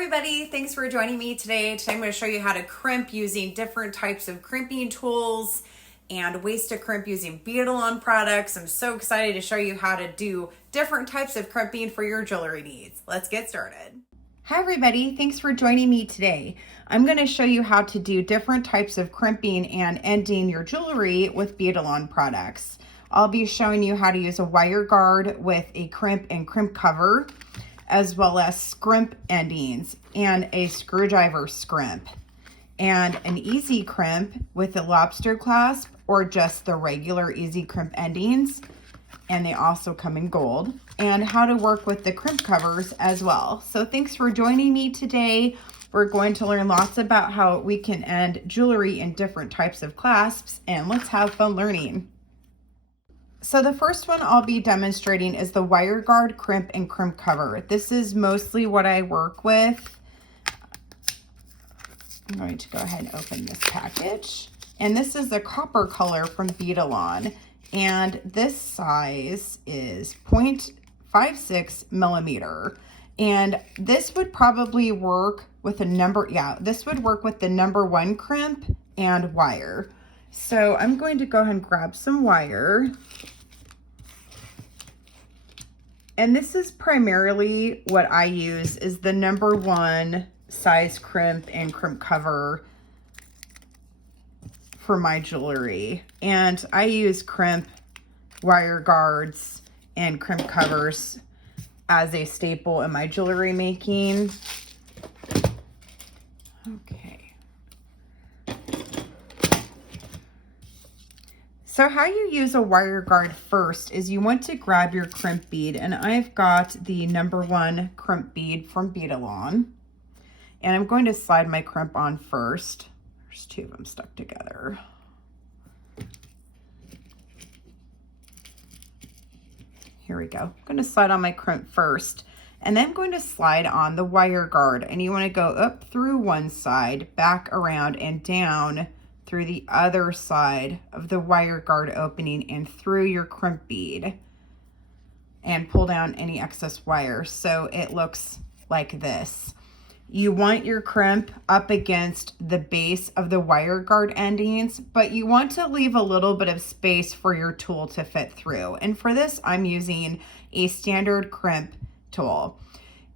everybody, thanks for joining me today. Today I'm going to show you how to crimp using different types of crimping tools and ways to crimp using Beadalon products. I'm so excited to show you how to do different types of crimping for your jewelry needs. Let's get started. Hi everybody, thanks for joining me today. I'm going to show you how to do different types of crimping and ending your jewelry with Beadalon products. I'll be showing you how to use a wire guard with a crimp and crimp cover, as well as scrimp endings and a screwdriver scrimp, and an easy crimp with a lobster clasp or just the regular easy crimp endings, and they also come in gold, and how to work with the crimp covers as well. So thanks for joining me today. We're going to learn lots about how we can end jewelry in different types of clasps, and let's have fun learning. So the first one I'll be demonstrating is the wire guard crimp and crimp cover. This is mostly what I work with. I'm going to go ahead and open this package. And this is the copper color from Beadalon. And this size is 0.56 millimeter. And this would probably work with this would work with the #1 crimp and wire. So I'm going to go ahead and grab some wire. And this is primarily what I use is the #1 size crimp and crimp cover for my jewelry. And I use crimp wire guards and crimp covers as a staple in my jewelry making. Okay. So how you use a wire guard first is you want to grab your crimp bead, and I've got the #1 crimp bead from Beadalon, and I'm going to slide my crimp on first. There's two of them stuck together. Here we go. I'm going to slide on my crimp first, and then I'm going to slide on the wire guard, and you want to go up through one side, back around and down through the other side of the wire guard opening and through your crimp bead, and pull down any excess wire so it looks like this. You want your crimp up against the base of the wire guard endings, but you want to leave a little bit of space for your tool to fit through. And for this, I'm using a standard crimp tool.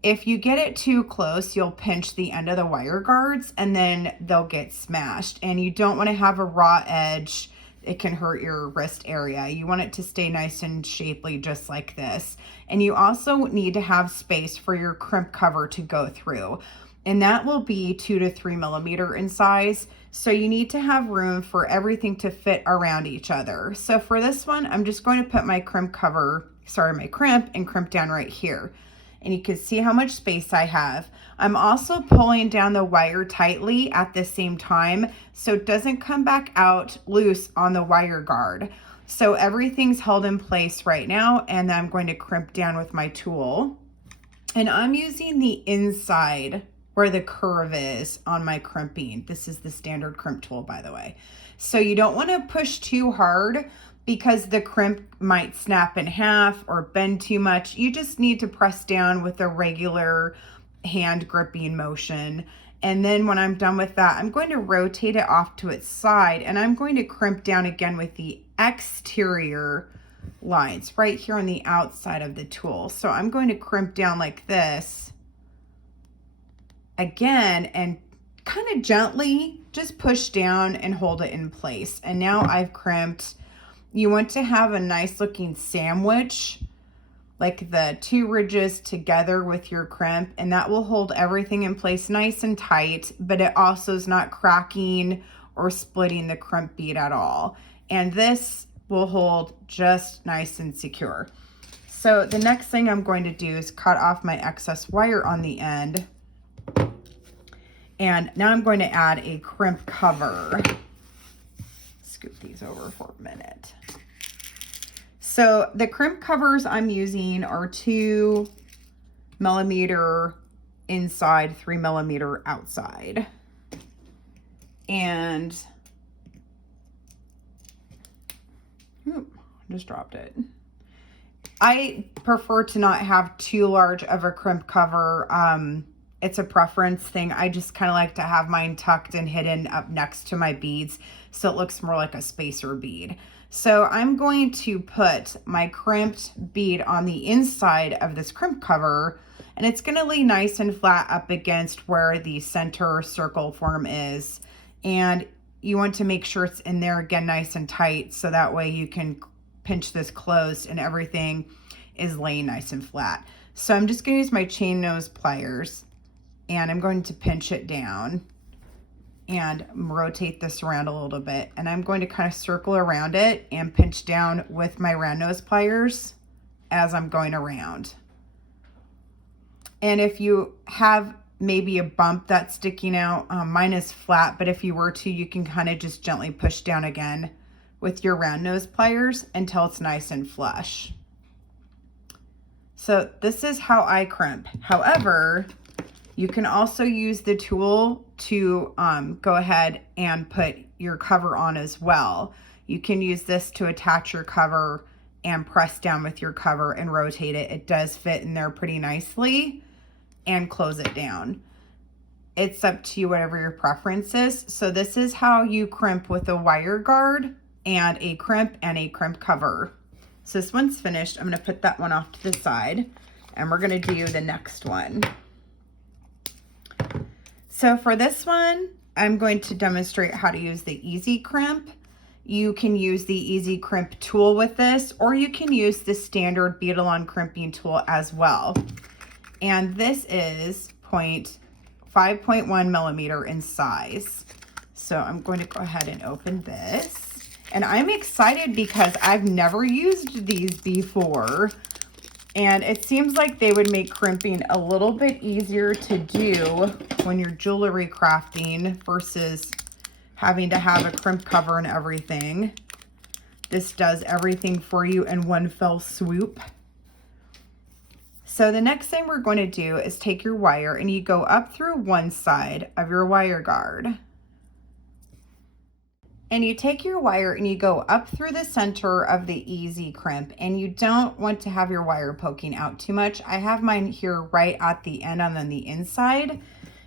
If you get it too close, you'll pinch the end of the wire guards and then they'll get smashed. And you don't want to have a raw edge. It can hurt your wrist area. You want it to stay nice and shapely, just like this. And you also need to have space for your crimp cover to go through. And that will be 2 to 3 millimeter in size. So you need to have room for everything to fit around each other. So for this one, I'm just going to put my crimp and crimp down right here. And you can see how much space I have. I'm also pulling down the wire tightly at the same time so it doesn't come back out loose on the wire guard. So everything's held in place right now, and then I'm going to crimp down with my tool. And I'm using the inside where the curve is on my crimping. This is the standard crimp tool, by the way. So you don't want to push too hard because the crimp might snap in half or bend too much. You just need to press down with a regular hand gripping motion. And then when I'm done with that, I'm going to rotate it off to its side, and I'm going to crimp down again with the exterior lines right here on the outside of the tool. So I'm going to crimp down like this again, and kind of gently just push down and hold it in place. And now I've crimped. You want to have a nice looking sandwich, like the two ridges together with your crimp, and that will hold everything in place nice and tight, but it also is not cracking or splitting the crimp bead at all. And this will hold just nice and secure. So the next thing I'm going to do is cut off my excess wire on the end. And now I'm going to add a crimp cover. Scoop these over for a minute. So the crimp covers I'm using are 2 millimeter inside, 3 millimeter outside. And I just dropped it. I prefer to not have too large of a crimp cover It's a preference thing. I just kind of like to have mine tucked and hidden up next to my beads so it looks more like a spacer bead. So I'm going to put my crimped bead on the inside of this crimp cover, and it's going to lay nice and flat up against where the center circle form is. And you want to make sure it's in there again nice and tight, so that way you can pinch this closed and everything is laying nice and flat. So I'm just going to use my chain nose pliers, and I'm going to pinch it down and rotate this around a little bit. And I'm going to kind of circle around it and pinch down with my round nose pliers as I'm going around. And if you have maybe a bump that's sticking out, mine is flat, but if you were to, you can kind of just gently push down again with your round nose pliers until it's nice and flush. So this is how I crimp. However, you can also use the tool to go ahead and put your cover on as well. You can use this to attach your cover and press down with your cover and rotate it. It does fit in there pretty nicely, and close it down. It's up to you, whatever your preference is. So this is how you crimp with a wire guard and a crimp cover. So this one's finished. I'm going to put that one off to the side, and we're going to do the next one. So for this one, I'm going to demonstrate how to use the Easy Crimp. You can use the Easy Crimp tool with this, or you can use the standard Beadalon crimping tool as well. And this is 5.1 millimeter in size. So I'm going to go ahead and open this. And I'm excited because I've never used these before. And it seems like they would make crimping a little bit easier to do when you're jewelry crafting versus having to have a crimp cover and everything. This does everything for you in one fell swoop. So the next thing we're going to do is take your wire and you go up through one side of your wire guard. And you take your wire and you go up through the center of the Easy Crimp, and you don't want to have your wire poking out too much. I have mine here right at the end on the inside.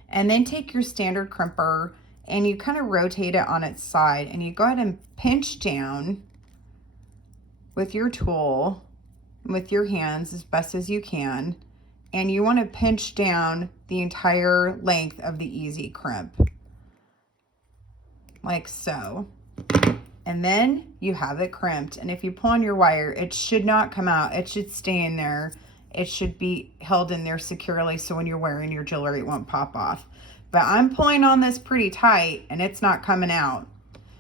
And then take your standard crimper and you kind of rotate it on its side, and you go ahead and pinch down with your tool, with your hands as best as you can. And you want to pinch down the entire length of the Easy Crimp, like so. And then you have it crimped. And if you pull on your wire, it should not come out. It should stay in there. It should be held in there securely, so when you're wearing your jewelry, it won't pop off. But I'm pulling on this pretty tight and it's not coming out.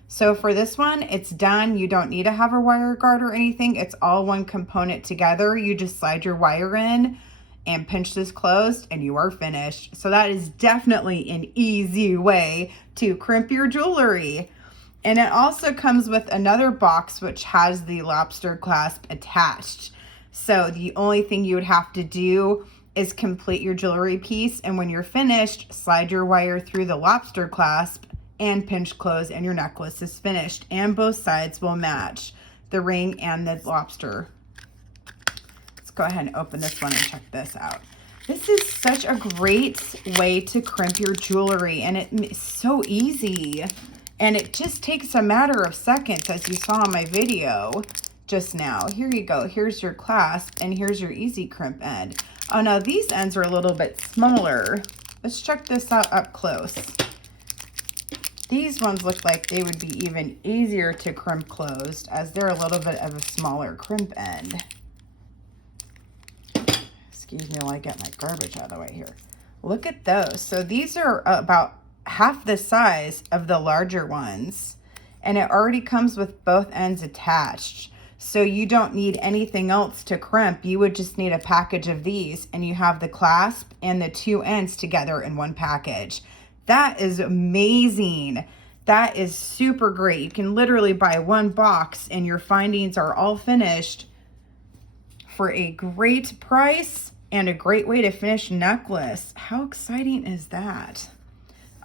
So for this one, it's done. You don't need to have a wire guard or anything. It's all one component together. You just slide your wire in and pinch this closed and you are finished. So that is definitely an easy way to crimp your jewelry. And it also comes with another box which has the lobster clasp attached. So the only thing you would have to do is complete your jewelry piece, and when you're finished, slide your wire through the lobster clasp and pinch close, and your necklace is finished. And both sides will match, the ring and the lobster. Let's go ahead and open this one and check this out. This is such a great way to crimp your jewelry, and it's so easy. And it just takes a matter of seconds, as you saw in my video just now. Here you go. Here's your clasp, and here's your Easy Crimp end. Oh, now these ends are a little bit smaller. Let's check this out up close. These ones look like they would be even easier to crimp closed, as they're a little bit of a smaller crimp end. Excuse me while I get my garbage out of the way here. Look at those. So these are about half the size of the larger ones, and it already comes with both ends attached. So you don't need anything else to crimp. You would just need a package of these, and you have the clasp and the two ends together in one package. That is amazing. That is super great. You can literally buy one box and your findings are all finished for a great price and a great way to finish necklace. How exciting is that?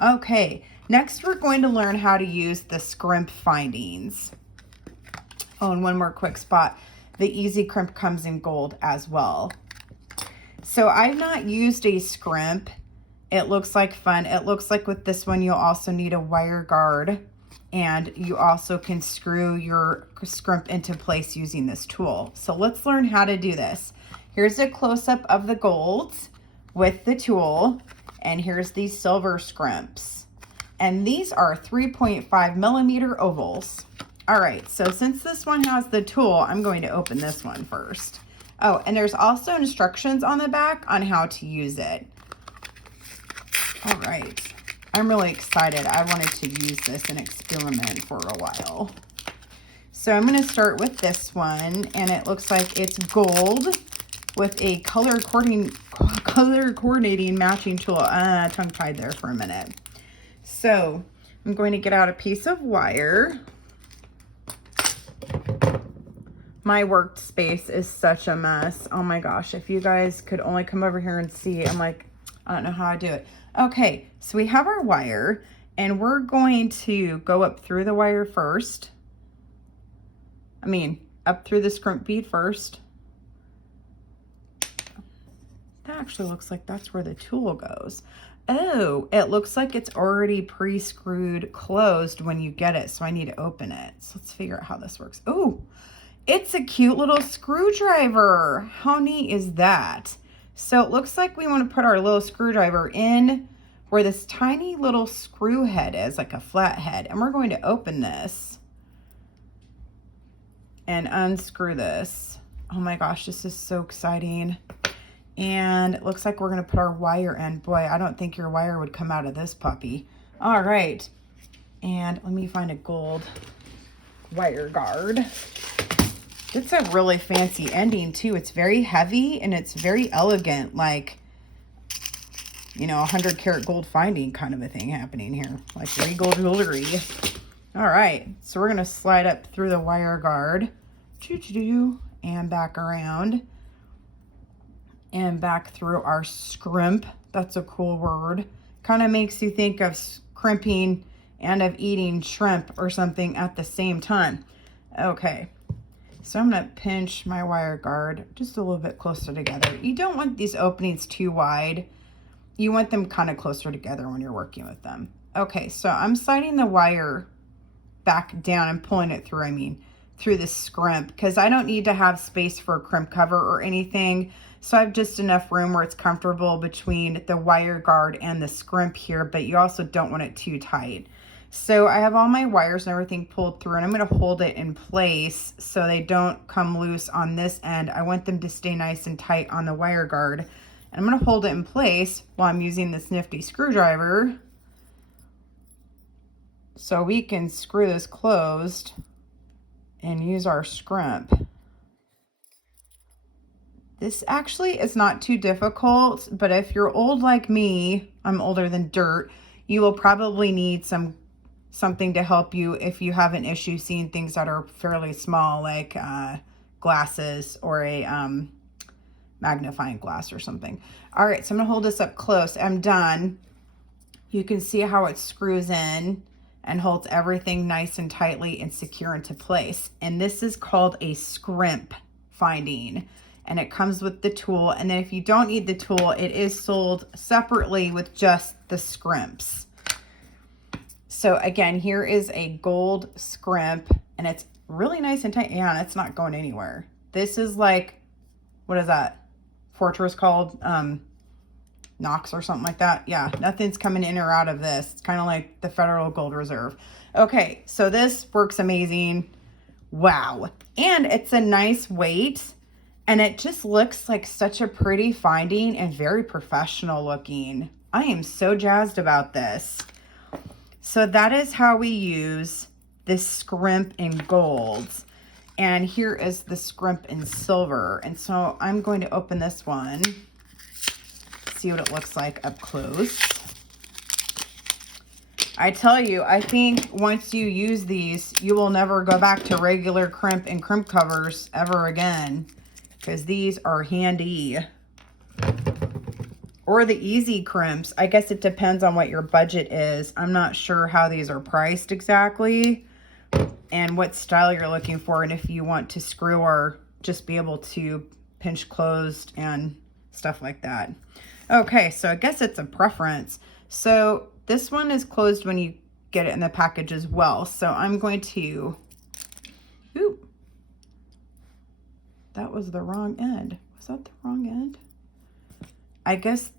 Okay, next we're going to learn how to use the Scrimp findings. Oh, and one more quick spot. The Easy Crimp comes in gold as well. So I've not used a Scrimp It looks like fun. It looks like with this one, you'll also need a wire guard, and you also can screw your scrimp into place using this tool. So let's learn how to do this. Here's a close-up of the golds with the tool, and here's these silver scrimps. And these are 3.5 millimeter ovals. All right, so since this one has the tool, I'm going to open this one first. Oh, and there's also instructions on the back on how to use it. All right, I'm really excited. I wanted to use this and experiment for a while. So I'm gonna start with this one, and it looks like it's gold with a color coordinating matching tool. Tongue-tied there for a minute. So I'm going to get out a piece of wire. My workspace is such a mess. Oh my gosh, if you guys could only come over here and see, I'm like, I don't know how I do it. Okay, so we have our wire, and we're going to go up through the wire first. Up through the scrimp bead first. That actually looks like that's where the tool goes. Oh, it looks like it's already pre-screwed closed when you get it, so I need to open it. So let's figure out how this works. Oh, it's a cute little screwdriver. How neat is that? So it looks like we want to put our little screwdriver in where this tiny little screw head is, like a flat head. And we're going to open this and unscrew this. Oh my gosh, this is so exciting. And it looks like we're going to put our wire in. Boy, I don't think your wire would come out of this puppy. All right. And let me find a gold wire guard. It's a really fancy ending too. It's very heavy and it's very elegant, like, you know, 100 karat gold finding kind of a thing happening here, like regal jewelry. All right, so we're gonna slide up through the wire guard, and back around, and back through our scrimp. That's a cool word. Kind of makes you think of crimping and of eating shrimp or something at the same time. Okay. So I'm going to pinch my wire guard just a little bit closer together. You don't want these openings too wide. You want them kind of closer together when you're working with them. Okay, so I'm sliding the wire back down and pulling it through, through the scrimp, because I don't need to have space for a crimp cover or anything. So I have just enough room where it's comfortable between the wire guard and the scrimp here, but you also don't want it too tight. So I have all my wires and everything pulled through, and I'm going to hold it in place so they don't come loose on this end. I want them to stay nice and tight on the wire guard. And I'm going to hold it in place while I'm using this nifty screwdriver so we can screw this closed and use our scrimp. This actually is not too difficult, but if you're old like me, I'm older than dirt, you will probably need something to help you if you have an issue seeing things that are fairly small, like glasses or a magnifying glass or something. All right, so I'm gonna hold this up close. I'm done. You can see how it screws in and holds everything nice and tightly and secure into place. And this is called a scrimp finding. And it comes with the tool. And then if you don't need the tool, it is sold separately with just the scrimps. So again, here is a gold scrimp, and it's really nice and tight. Yeah, and it's not going anywhere. This is like, what is that fortress called? Knox or something like that. Yeah, nothing's coming in or out of this. It's kind of like the Federal Gold Reserve. Okay, so this works amazing. Wow. And it's a nice weight. And it just looks like such a pretty finding and very professional looking. I am so jazzed about this. So that is how we use this scrimp in gold. And here is the scrimp in silver. And so I'm going to open this one, see what it looks like up close. I tell you, I think once you use these, you will never go back to regular crimp and crimp covers ever again, because these are handy. Or the easy crimps. I guess it depends on what your budget is. I'm not sure how these are priced exactly and what style you're looking for, and if you want to screw or just be able to pinch closed and stuff like that. Okay, so I guess it's a preference. So this one is closed when you get it in the package as well. So I'm going to, ooh, that was the wrong end. Was that the wrong end? I guess,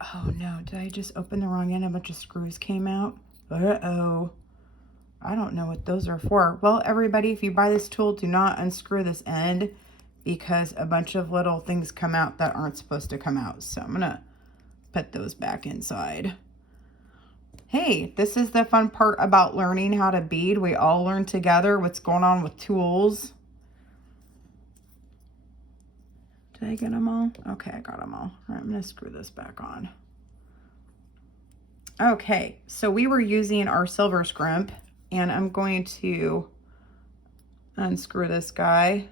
oh no, did I just open the wrong end? A bunch of screws came out. Uh-oh. I don't know what those are for. Well, everybody, if you buy this tool, do not unscrew this end because a bunch of little things come out that aren't supposed to come out. So I'm gonna put those back inside. Hey, this is the fun part about learning how to bead. We all learn together what's going on with tools. Did I get them all? Okay, I got them all. All right, I'm gonna screw this back on. Okay, so we were using our silver scrimp, and I'm going to unscrew this guy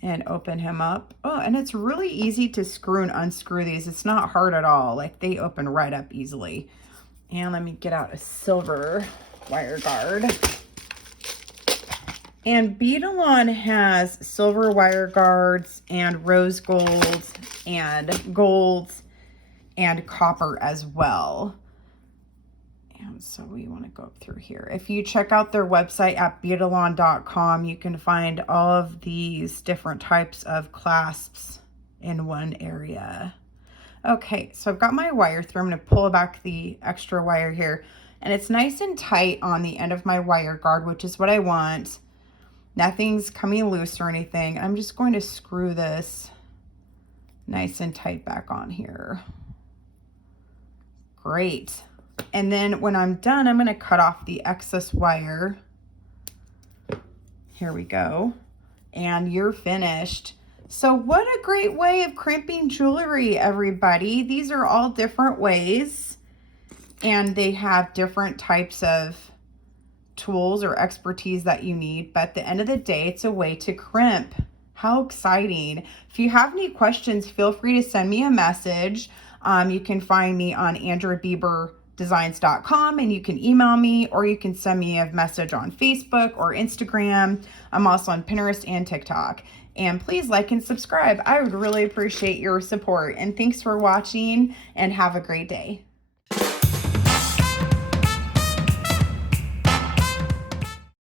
and open him up. Oh, and it's really easy to screw and unscrew these. It's not hard at all. Like, they open right up easily. And let me get out a silver wire guard. And Beadalon has silver wire guards and rose golds and golds and copper as well. And so we want to go up through here. If you check out their website at beadalon.com, you can find all of these different types of clasps in one area. Okay, so I've got my wire through. I'm going to pull back the extra wire here. And it's nice and tight on the end of my wire guard, which is what I want. Nothing's coming loose or anything. I'm just going to screw this nice and tight back on here. Great. And then when I'm done, I'm going to cut off the excess wire. Here we go. And you're finished. So what a great way of crimping jewelry, everybody. These are all different ways, and they have different types of tools or expertise that you need. But at the end of the day, it's a way to crimp. How exciting. If you have any questions, feel free to send me a message. You can find me on AndriaBieberDesigns.com, and you can email me, or you can send me a message on Facebook or Instagram. I'm also on Pinterest and TikTok. And please like and subscribe. I would really appreciate your support. And thanks for watching, and have a great day.